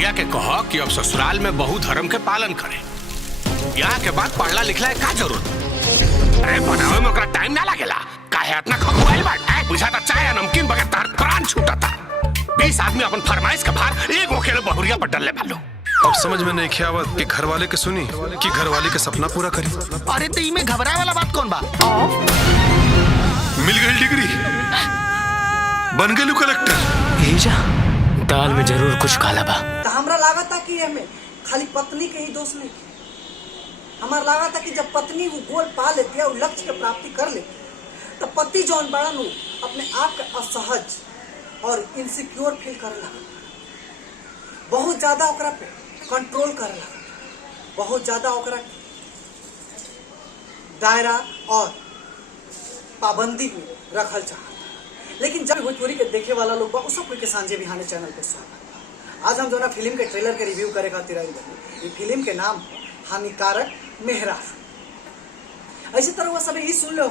बहुरिया के कहो कि अब ससुराल में बहु धर्म के पालन करे। यहाँ के बाद पढ़ला लिखला है का जरूरत? अरे बनावे में ओकरा टाइम ना लगेला। काहे इतना खखुआइल बा? बुझा था चाय या नमकीन बगैर तार प्राण छूटा था। 20 आदमी अपन फरमाइश के भार एक अकेले बहुरिया पर डलले भालो। अब समझ में नहीं खियावत कि घर वाले के सुनी कि घर वाले के सपना पूरा करी। अरे तो इमे घबराए वाला बात कौन बा? मिल गई डिग्री, बन गई कलेक्टर। दाल में जरूर कुछ काला बा। तो हमरा लागत कि एमे खाली पत्नी के ही दोष नहीं। हमार लागत कि जब पत्नी वो गोल पा लेती है, वो लक्ष्य के प्राप्ति कर लेती है, तो पति जौन बड़ा नु अपने आप के असहज और इनसिक्योर फील करे लगा, बहुत ज्यादा ओकरा पे कंट्रोल करे लगा, बहुत ज्यादा ओकरा दायरा और पाबंदी में रखल चाहता। लेकिन जब भोजपुरी के देखे वाला लोग बा, सब के सांझे बिहाने चैनल पे स्वागत। आज हम जो ना फिल्म के ट्रेलर के रिव्यू करे खातिर आई बनी। ये फिल्म के नाम है हानिकारक मेहरारू। ऐसी तरह वह सब यही सुन ले हो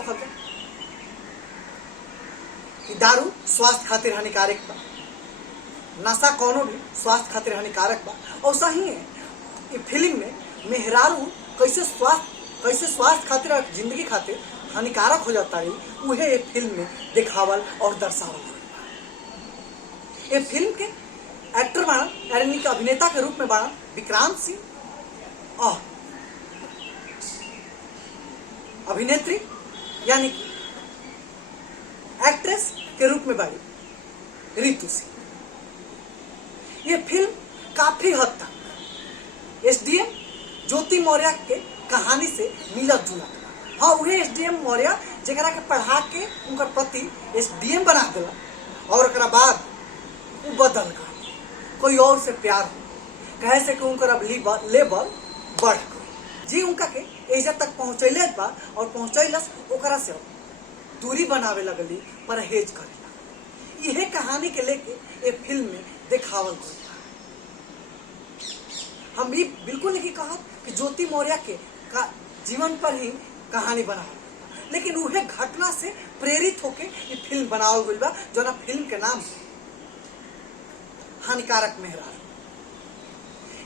कि दारू स्वास्थ्य खातिर हानिकारक बा, नशा कोनो भी स्वास्थ्य खातिर हानिकारक बा। और सही है ये फिल्म में मेहरारू कैसे स्वास्थ्य खातिर और जिंदगी खातिर हानिकारक हो जाता है, वह ये फिल्म में दिखावल और दर्शावल। ये फिल्म के एक्टर बाणन यानी कि अभिनेता के रूप में बाणन विक्रांत सिंह और अभिनेत्री यानी कि एक्ट्रेस के रूप में बाड़ी रितु सिंह। ये फिल्म काफी हद तक एसडीएम ज्योति मौर्य के कहानी से मिलत जुलत। हाँ, वही एसडीएम मौर्य जरा के पढ़ा के उनका पति एसडीएम बना दिला और एक बाद वो बदल गए, कोई और से प्यार हो कहे से कि उनका अब लेवल बढ़ गई जी। उनका के एजा तक पहुँचैले बा और पहुँचैलस ओकरा से दूरी बनावे लगली, परहेज करे लगली। यह कहानी के लेके ये फिल्म में दिखावल गई। हम भी बिल्कुल नहीं कहा कि ज्योति मौर्य के जीवन पर ही कहानी बनावल, लेकिन वह घटना से प्रेरित होके ये फिल्म बनावल गई बा, जो ना फिल्म के नाम हानिकारक मेहरारू।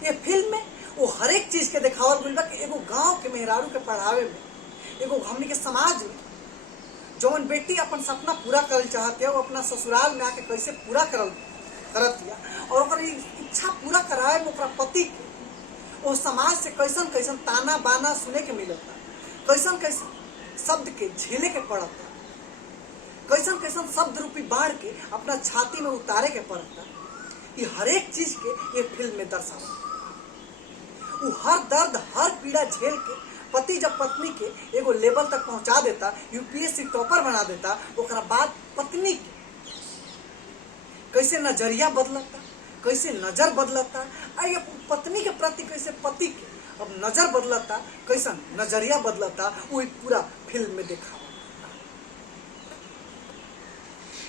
ये फिल्म में वो हर एक चीज के दिखावल गई बा कि एगो गांव के मेहरारू के पढ़ावे में, एगो हमनी के समाज में जौन बेटी अपन सपना पूरा करल चाहती है, वो अपना ससुराल में आके कैसे पूरा करत दिया और ओकर इच्छा पूरा करावे में ओकरा पति के वो समाज से कैसन कैसन ताना बाना सुने के मिलता, कैसन कैसन शब्द के झेले के पड़ता, कैसन कैसन शब्द रूपी बाढ़ के अपना छाती में उतारे के पड़ता। ये हर एक चीज के ये फिल्म में दर्शावा। वो हर दर्द हर पीड़ा झेल के पति जब पत्नी के एगो लेवल तक पहुंचा देता, यूपीएससी टॉपर बना देता, ओकरा बाद पत्नी के कैसे नजरिया बदलता, कैसे नजर बदलता, आई पत्नी के प्रति कैसे पति के अब नजर बदलता, कैसा नजरिया बदलता, वो पूरा फिल्म में देखा।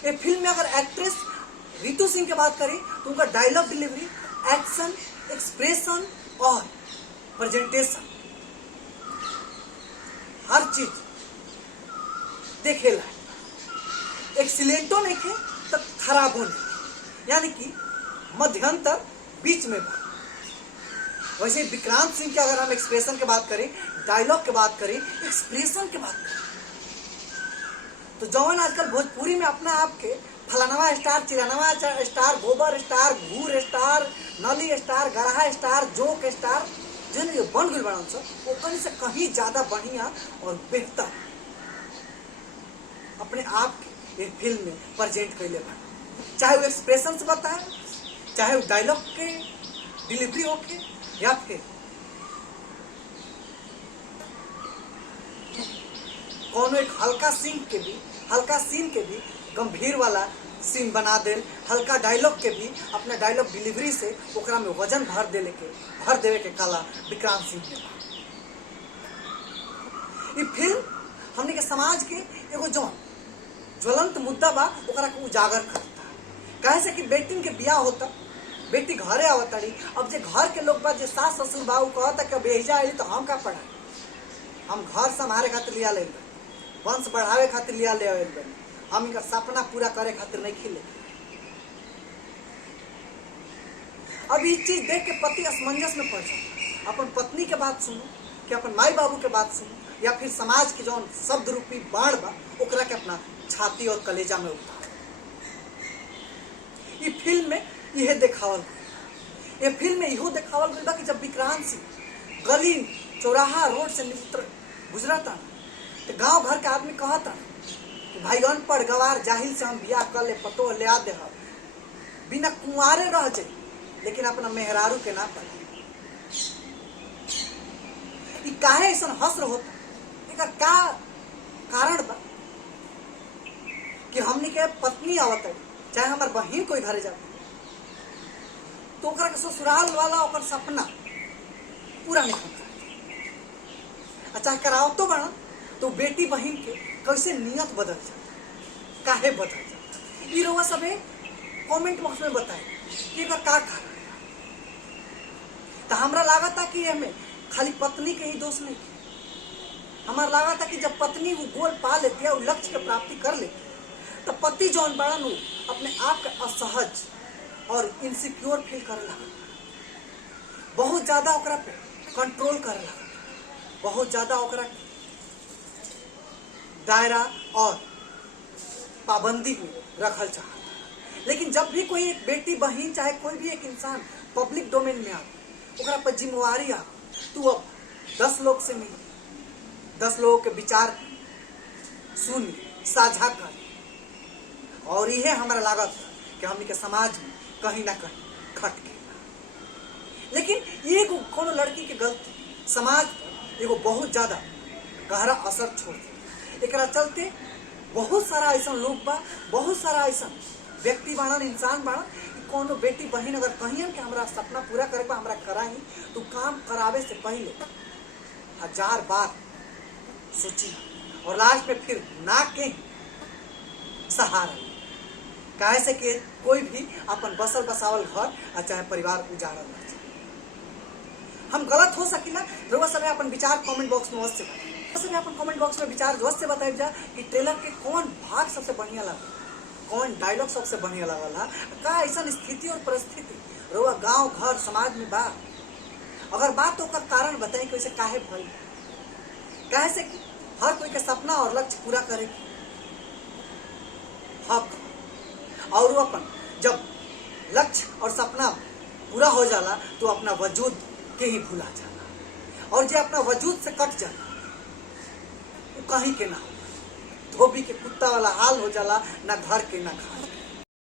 ये फिल्म में अगर एक्ट्रेस रितु सिंह की बात करें तो उनका डायलॉग डिलीवरी, एक्शन, एक्सप्रेशन और प्रेजेंटेशन हर चीज देखे लायक। एक्सीलेंटो नहीं थे तो खराबो नहीं, यानी कि मध्यंतर बीच में बा। वैसे विक्रांत सिंह के अगर हम एक्सप्रेशन की बात करें, डायलॉग की बात करें, एक्सप्रेशन की बात करें, तो जौन आजकल भोजपुरी में अपना आप के फलानवा स्टार, चिरानवा स्टार, गोबर स्टार, घूर स्टार, नली स्टार, गढ़ा स्टार, जोक स्टार जिन ये बन गई बड़ा ओकन से कहीं ज्यादा बढ़िया और बेहतर अपने आप के एक फिल्म में प्रेजेंट कैले बा। चाहे वो एक्सप्रेशन से बताए, चाहे वो डायलॉग के डिलीवरी होके, या फिर कौन एक हल्का सीन के भी गंभीर वाला सीन बना दे, हल्का डायलॉग के भी अपना डायलॉग डिलीवरी से ओकरा में वजन भर देवे के कला विक्रांत सिंह ने। ये फिल्म हमने के समाज के एगो ज्वलंत मुद्दा बा ओकरा के उजागर करता। कहे से कि बेटी के बियाह होता, बेटी घरे आवताड़ी, अब जे घर के लोग बा, जे सास ससुर बा, कहता कि बेहिजा आई तो हम का पढ़ाई, हम घर संभाले खातिर लिया ले, वंश बढ़ावे खातिर लिया ले, हम इनका सपना पूरा करे खातिर नहीं खिले। अब ये चीज देख के पति असमंजस में पड़ जाता, अपन पत्नी के बात सुनो कि अपन माई बाबू के बात सुनो, या फिर समाज के जौन शब्द रूपी बाढ़ बा ओकरा के अपना छाती और कलेजा में उतार। ये फिल्म में यह देखावल गइल। ये फिल्म में इहो देखावल गइल बा कि जब विक्रांत सिंह गली चौराहा रोड से गुजरता तो गांव भर के आदमी कहता कि भाई अनपढ़ गवार जाहिल से हम बियाह कर ले, पतो ले आ दे, बिना कुंवारे रह जाए लेकिन अपना मेहरारू के ना पड़े। काहे ऐसा हस्र होता, एकर का कारण बा कि हमनी के पत्नी आवत है चाहे हमार बहन कोई घरे जाती तो ओकरा के ससुराल वाला ओकर सपना पूरा नहीं होता, चाहे कराओ तो बना तो बेटी बहन के कैसे नियत बदल जाता, काहे बदल जाता। ये रउआ सबे कमेंट बॉक्स में बताए कि एकर का कारण। तो हमरा लागता कि हमें खाली पत्नी के ही दोष नहीं, हमारा लागता कि जब पत्नी वो गोल पा लेती है, वो लक्ष्य के प्राप्ति कर लेती है, तो पति जौन बड़ा नु अपने आप के असहज और इनसिक्योर फील करे लगा, बहुत ज्यादा ओकरा पे कंट्रोल करे लगा, बहुत ज्यादा ओकरा दायरा और पाबंदी में रखल चाहता। लेकिन जब भी कोई एक बेटी बहन चाहे कोई भी एक इंसान पब्लिक डोमेन में आए, ओकरा पर जिम्मेवारी आ, तू अब 10 लोग से मिली, 10 लोगों के विचार सुन साझा कर, और यह हमारा लागत कि हमनी के समाज में कहीं ना कहीं खट गया। लेकिन ये कोनो लड़की के गलती समाज पर एगो बहुत ज्यादा गहरा असर छोड़ दे। एकरा चलते बहुत सारा ऐसा लोग बा, बहुत सारा ऐसा व्यक्ति बाड़न, इंसान बाड़न, कोनो बेटी बहन अगर कहियन कि हमरा सपना पूरा करे बा हमरा कराही, तो काम करावे से पहले 1000 बार सोची और लास्ट में फिर ना के सहारा। काहे से कि कोई भी अपन बसल बसावल घर आ चाहे परिवार उजाड़ल ना चाहे। हम गलत हो सकिला, रोज समय अपन विचार कमेंट बॉक्स में अवश्य बताइए। समय अपन कमेंट बॉक्स में विचार अवश्य बताइए जा कि ट्रेलर के कौन भाग सबसे बढ़िया लगा, कौन डायलॉग सबसे बढ़िया लगल है, का ऐसा स्थिति और परिस्थिति रोआ गांव घर समाज में बा। अगर बात तो ओकर कारण बताई कि वैसे काहे भइल, काहे से कि हर कोई के सपना और लक्ष्य पूरा करे के हक, और वो अपन जब लक्ष्य और सपना पूरा हो जाला तो अपना वजूद के ही भूला जाला, और जो अपना वजूद से कट जाला वो कहीं के ना हो, धोबी के कुत्ता वाला हाल हो जाला, ना घर के ना घर।